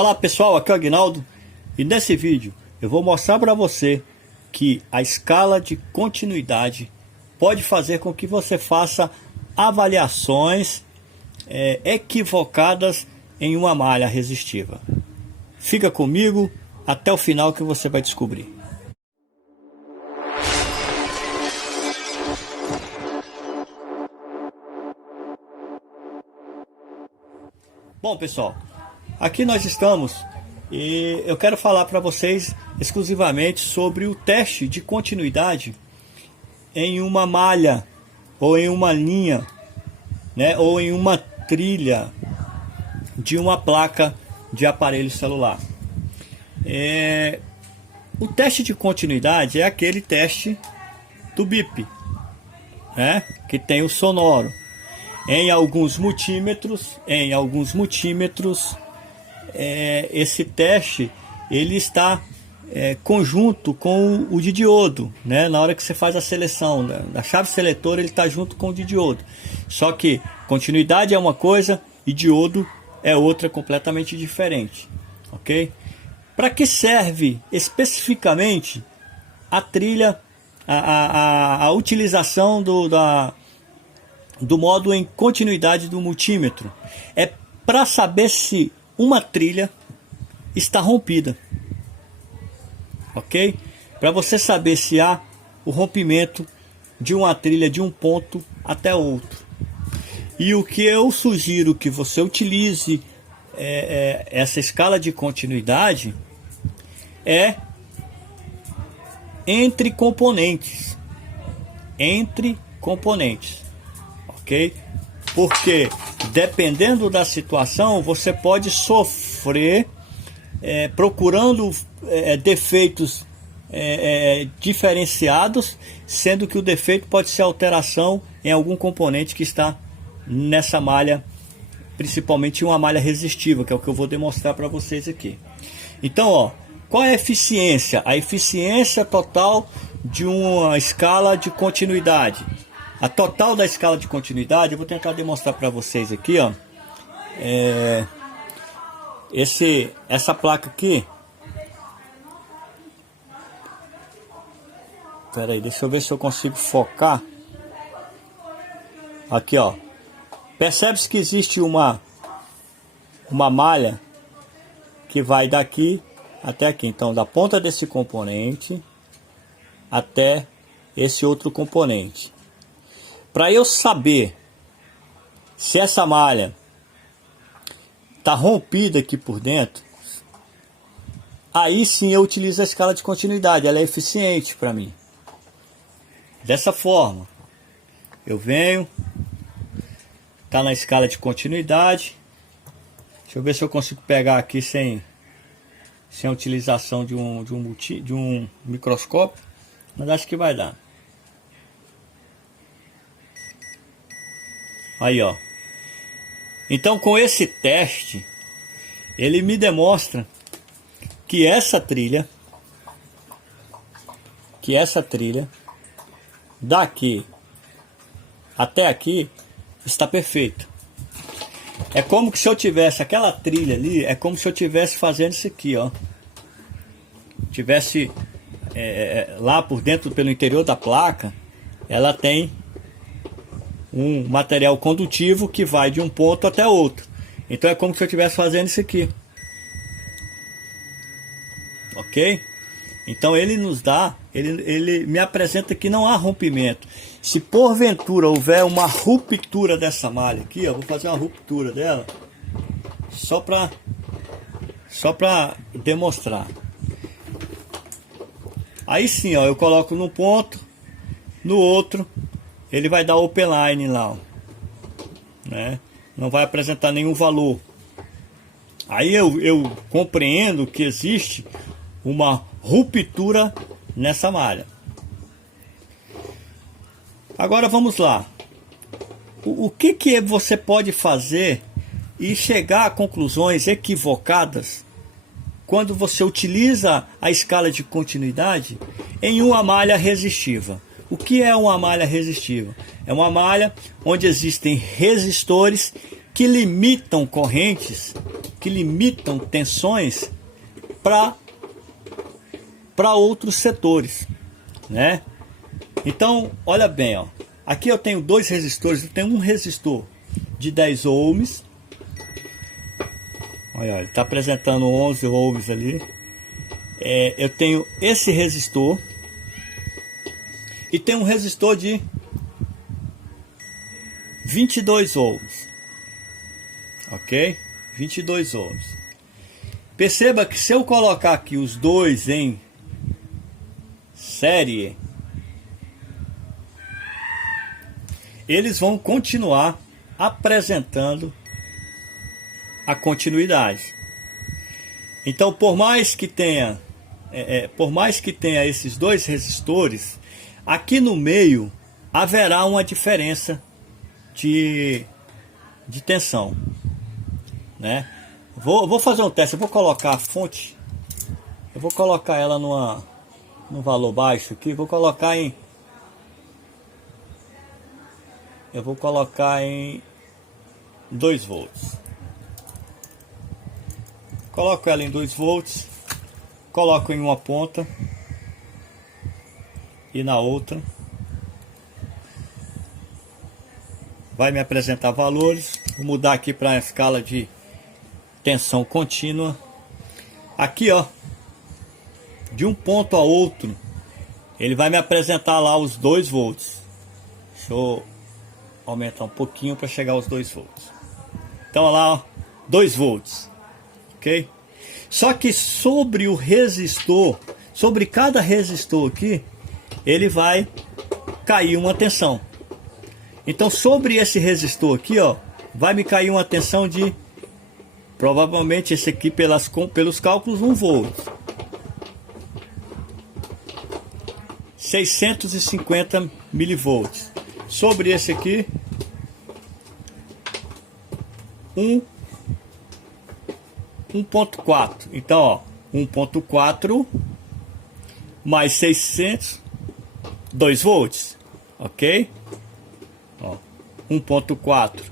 Olá pessoal, aqui é o Aguinaldo e nesse vídeo eu vou mostrar para você que a escala de continuidade pode fazer com que você faça avaliações equivocadas em uma malha resistiva. Fica comigo até o final que você vai descobrir. Bom pessoal, aqui nós estamos e eu quero falar para vocês exclusivamente sobre o teste de continuidade em uma malha ou em uma linha, né, ou em uma trilha de uma placa de aparelho celular. O teste de continuidade é aquele teste do bip, né, que tem o sonoro. Em alguns multímetros, esse teste ele está conjunto com o de diodo, né? Na hora que você faz a seleção da chave seletora, ele está junto com o de diodo. Só que continuidade é uma coisa e diodo é outra completamente diferente, ok? Para que serve especificamente a trilha, a utilização do modo em continuidade do multímetro? É para saber se uma trilha está rompida, ok? Para você saber se há o rompimento de uma trilha de um ponto até outro. E o que eu sugiro que você utilize essa escala de continuidade é entre componentes, ok? Porque dependendo da situação você pode sofrer procurando defeitos diferenciados, sendo que o defeito pode ser alteração em algum componente que está nessa malha, principalmente uma malha resistiva, que é o que eu vou demonstrar para vocês aqui. Então, ó, qual é a eficiência? A eficiência total de uma escala de continuidade. A total da escala de continuidade, eu vou tentar demonstrar para vocês aqui, ó. Essa placa aqui. Espera aí, deixa eu ver se eu consigo focar. Aqui, ó. Percebe-se que existe uma malha que vai daqui até aqui. Então, da ponta desse componente até esse outro componente. Para eu saber se essa malha está rompida aqui por dentro, aí sim eu utilizo a escala de continuidade. Ela é eficiente para mim. Dessa forma, eu venho, tá na escala de continuidade. Deixa eu ver se eu consigo pegar aqui sem a utilização de um microscópio, mas acho que vai dar. Aí, ó. Então, com esse teste, ele me demonstra que essa trilha daqui até aqui está perfeita. É como que se eu tivesse aquela trilha ali, é como se eu tivesse fazendo isso aqui, ó. Tivesse lá por dentro, pelo interior da placa, ela tem um material condutivo que vai de um ponto até outro. Então é como se eu estivesse fazendo isso aqui, ok? Então ele nos dá, ele me apresenta que não há rompimento. Se porventura houver uma ruptura dessa malha aqui, ó, vou fazer uma ruptura dela só para demonstrar. Aí sim, ó, eu coloco num ponto, no outro ele vai dar open line lá, ó, né? Não vai apresentar nenhum valor. Aí eu compreendo que existe uma ruptura nessa malha. Agora vamos lá. O que você pode fazer e chegar a conclusões equivocadas quando você utiliza a escala de continuidade em uma malha resistiva? O que é uma malha resistiva? É uma malha onde existem resistores que limitam correntes que limitam tensões para outros setores, né? Então, olha bem, ó. Aqui eu tenho dois resistores, eu tenho um resistor de 10 ohms. Olha, ele está apresentando 11 ohms ali. Eu tenho esse resistor e tem um resistor de 22 ohms, ok? 22 ohms. Perceba que se eu colocar aqui os dois em série, eles vão continuar apresentando a continuidade. Então, por mais que tenha esses dois resistores, aqui no meio haverá uma diferença de tensão, né? Vou fazer um teste. Eu vou colocar a fonte, eu vou colocar ela num valor baixo aqui. Vou colocar em 2 volts. Coloco ela em 2 volts, coloco em uma ponta e na outra. Vai me apresentar valores. Vou mudar aqui para a escala de tensão contínua. Aqui, ó, de um ponto a outro, ele vai me apresentar lá os 2 volts. Deixa eu aumentar um pouquinho para chegar aos 2 volts. Então, olha lá, ó, 2 volts. Ok? Só que sobre o resistor, sobre cada resistor aqui, ele vai cair uma tensão. Então, sobre esse resistor aqui, ó, vai me cair uma tensão de, provavelmente esse aqui pelos cálculos, 1 volt. 650 milivolts. Sobre esse aqui, 1.4. Então, ó, 1.4 mais 600, 2 volts, ok? Ó, 1.4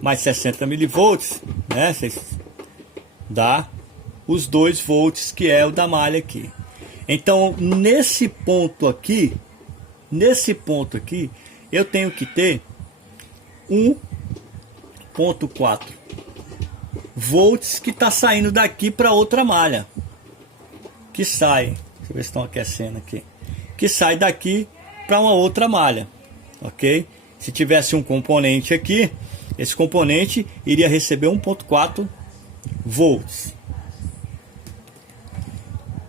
mais 60 milivolts, né? Dá os 2 volts, que é o da malha aqui. Então, nesse ponto aqui, eu tenho que ter 1.4 volts que está saindo daqui para outra malha, que sai, deixa eu ver se estão aquecendo aqui, que sai daqui para uma outra malha, ok? Se tivesse um componente aqui, esse componente iria receber 1.4 volts.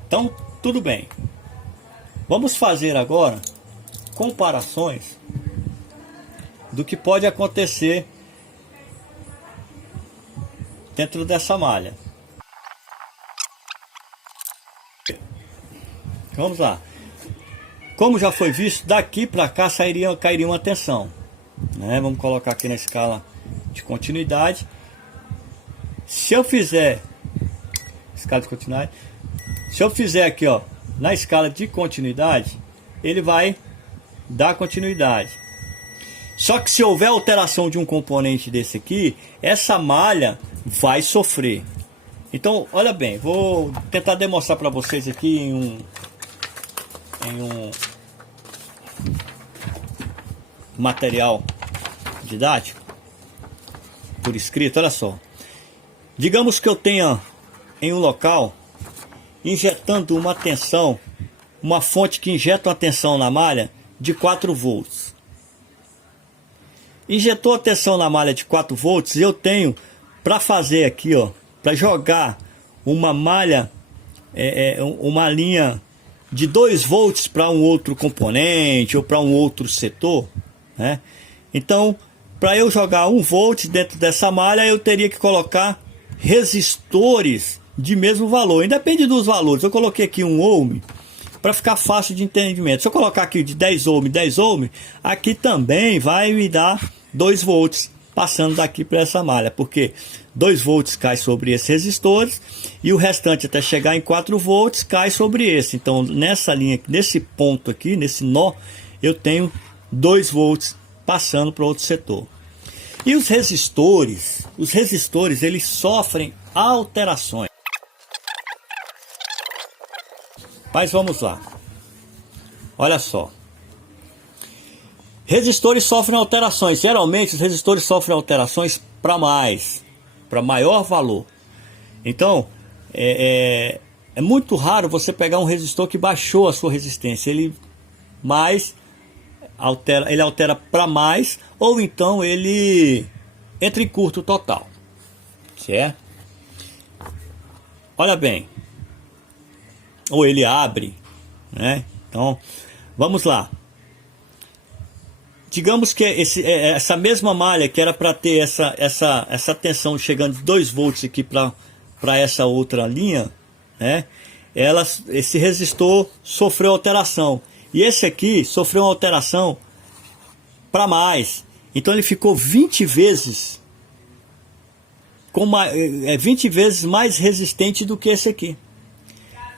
Então, tudo bem. Vamos fazer agora comparações do que pode acontecer dentro dessa malha. Vamos lá. Como já foi visto, daqui para cá cairia uma tensão, né? Vamos colocar aqui na escala de continuidade. Se eu fizer escala de continuidade, se eu fizer aqui, ó, na escala de continuidade, ele vai dar continuidade. Só que se houver alteração de um componente desse aqui, essa malha vai sofrer. Então, olha bem, vou tentar demonstrar para vocês aqui em um material didático, por escrito. Olha só. Digamos que eu tenha em um local injetando uma tensão, uma fonte que injeta uma tensão na malha de 4 volts. Injetou a tensão na malha de 4 volts, eu tenho para fazer aqui, ó, para jogar uma malha, uma linha de 2 volts para um outro componente ou para um outro setor, né? Então, para eu jogar 1 volt dentro dessa malha, eu teria que colocar resistores de mesmo valor, independe dos valores. Eu coloquei aqui 1 ohm para ficar fácil de entendimento. Se eu colocar aqui de 10 ohm, aqui também vai me dar 2 volts passando daqui para essa malha, porque 2 volts cai sobre esses resistores e o restante até chegar em 4 volts cai sobre esse. Então, nessa linha, nesse ponto aqui, nesse nó, eu tenho 2 volts passando para outro setor. E os resistores eles sofrem alterações. Mas vamos lá. Olha só. Resistores sofrem alterações. Geralmente os resistores sofrem alterações para maior valor. Então, é muito raro você pegar um resistor que baixou a sua resistência. Ele altera para mais, ou então ele entra em curto total. Certo? Olha bem. Ou ele abre, né? Então, vamos lá. Digamos que essa mesma malha que era para ter essa tensão chegando de 2 volts aqui para essa outra linha, né? Esse resistor sofreu alteração. E esse aqui sofreu uma alteração para mais. Então ele ficou 20 vezes 20 vezes mais resistente do que esse aqui.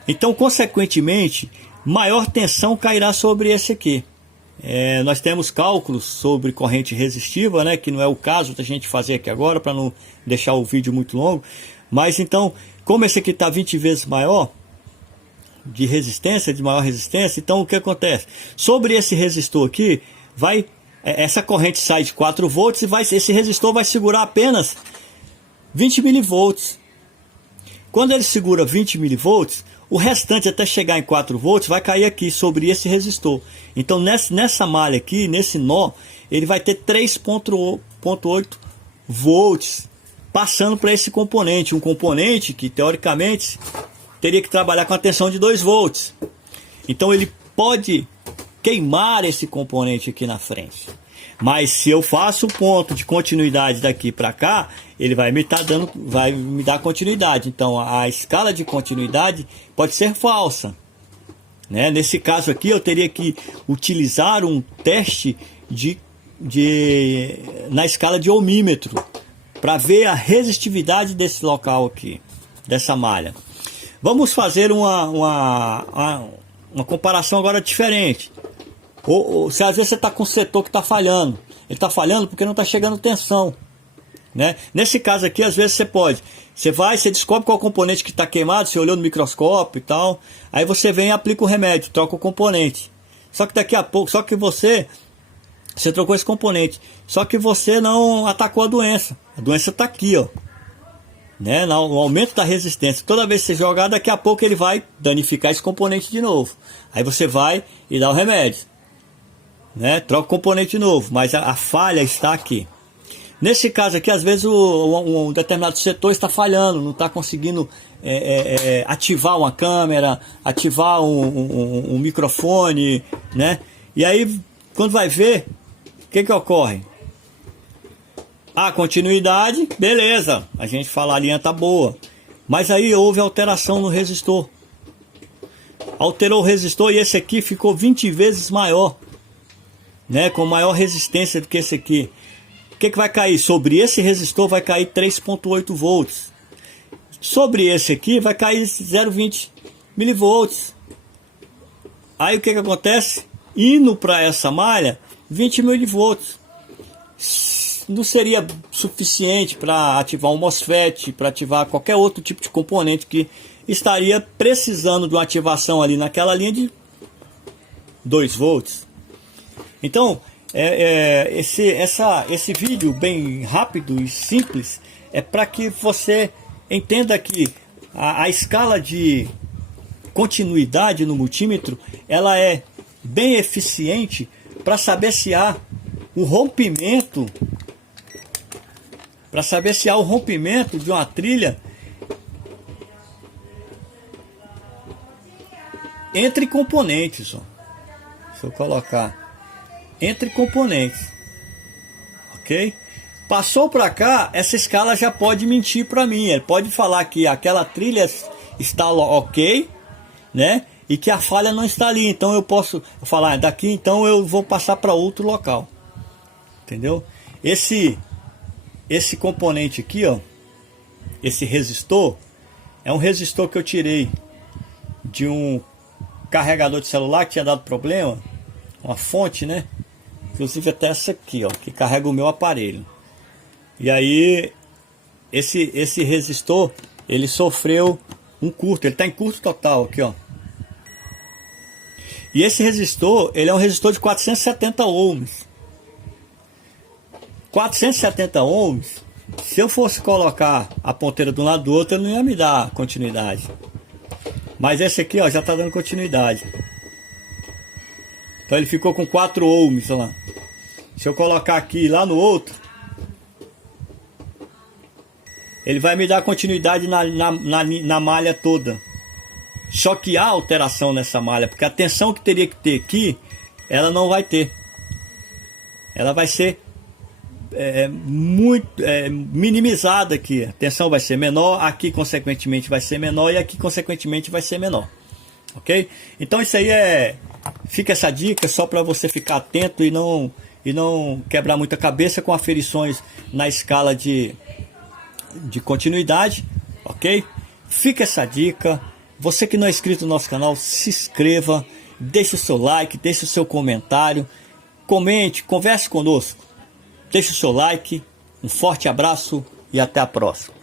Então, consequentemente, maior tensão cairá sobre esse aqui. Nós temos cálculos sobre corrente resistiva, né, que não é o caso da gente fazer aqui agora, para não deixar o vídeo muito longo. Mas então, como esse aqui está 20 vezes maior, de maior resistência, então o que acontece? Sobre esse resistor aqui, essa corrente sai de 4 volts e esse resistor vai segurar apenas 20 milivolts. Quando ele segura 20 milivolts, o restante até chegar em 4 volts vai cair aqui sobre esse resistor. Então nessa malha aqui, nesse nó, ele vai ter 3,8 volts passando para esse componente. Um componente que teoricamente teria que trabalhar com a tensão de 2 volts. Então ele pode queimar esse componente aqui na frente. Mas se eu faço o ponto de continuidade daqui para cá, ele vai me dar continuidade. Então a escala de continuidade pode ser falsa, né? Nesse caso aqui eu teria que utilizar um teste na escala de ohmímetro para ver a resistividade desse local aqui, dessa malha. Vamos fazer uma comparação agora diferente. Se às vezes você está com um setor que está falhando, ele está falhando porque não está chegando tensão, né? Nesse caso aqui, às vezes você descobre qual componente que está queimado, você olhou no microscópio e tal, aí você vem e aplica o remédio, troca o componente. Só que daqui a pouco, você trocou esse componente, só que você não atacou a doença está aqui, ó, né? No aumento da resistência, toda vez que você jogar, daqui a pouco ele vai danificar esse componente de novo. Aí você vai e dá o remédio, né? Troca o componente novo, mas a falha está aqui. Nesse caso aqui, às vezes um determinado setor está falhando, não está conseguindo ativar uma câmera, ativar um microfone, né? E aí, quando vai ver, o que ocorre? A continuidade, beleza, a gente fala a linha tá boa, mas aí houve alteração no resistor. Alterou o resistor e esse aqui ficou 20 vezes maior, né, com maior resistência do que esse aqui. O que vai cair? Sobre esse resistor vai cair 3,8 volts. Sobre esse aqui vai cair 0,20 milivolts. Aí o que acontece? Indo para essa malha, 20 milivolts. Não seria suficiente para ativar um MOSFET, para ativar qualquer outro tipo de componente que estaria precisando de uma ativação ali naquela linha de 2 volts. Então, esse vídeo bem rápido e simples é para que você entenda que a escala de continuidade no multímetro ela é bem eficiente para saber se há um rompimento, de uma trilha entre componentes. Ó. Se eu colocar entre componentes, ok? Passou para cá, essa escala já pode mentir para mim. Ele pode falar que aquela trilha está ok, né? E que a falha não está ali. Então eu posso falar daqui, então eu vou passar para outro local. Entendeu? Esse componente aqui, ó, esse resistor, é um resistor que eu tirei de um carregador de celular que tinha dado problema, uma fonte, né? Inclusive até essa aqui, ó, que carrega o meu aparelho. E aí esse resistor, ele sofreu um curto, ele está em curto total aqui, ó. E esse resistor, ele é um resistor de 470 ohms. 470 ohms, se eu fosse colocar a ponteira de um lado do outro, ele não ia me dar continuidade. Mas esse aqui, ó, já está dando continuidade. Então ele ficou com 4 ohms lá. Se eu colocar aqui lá no outro, ele vai me dar continuidade na malha toda. Só que há alteração nessa malha, porque a tensão que teria que ter aqui, ela não vai ter. Ela vai ser muito minimizada aqui. A tensão vai ser menor, aqui consequentemente vai ser menor e aqui consequentemente vai ser menor. Ok? Então isso aí fica essa dica só para você ficar atento e não quebrar muita cabeça com aferições na escala de continuidade, ok? Fica essa dica. Você que não é inscrito no nosso canal, se inscreva, deixe o seu like, deixe o seu comentário, comente, converse conosco. Deixe o seu like, um forte abraço e até a próxima.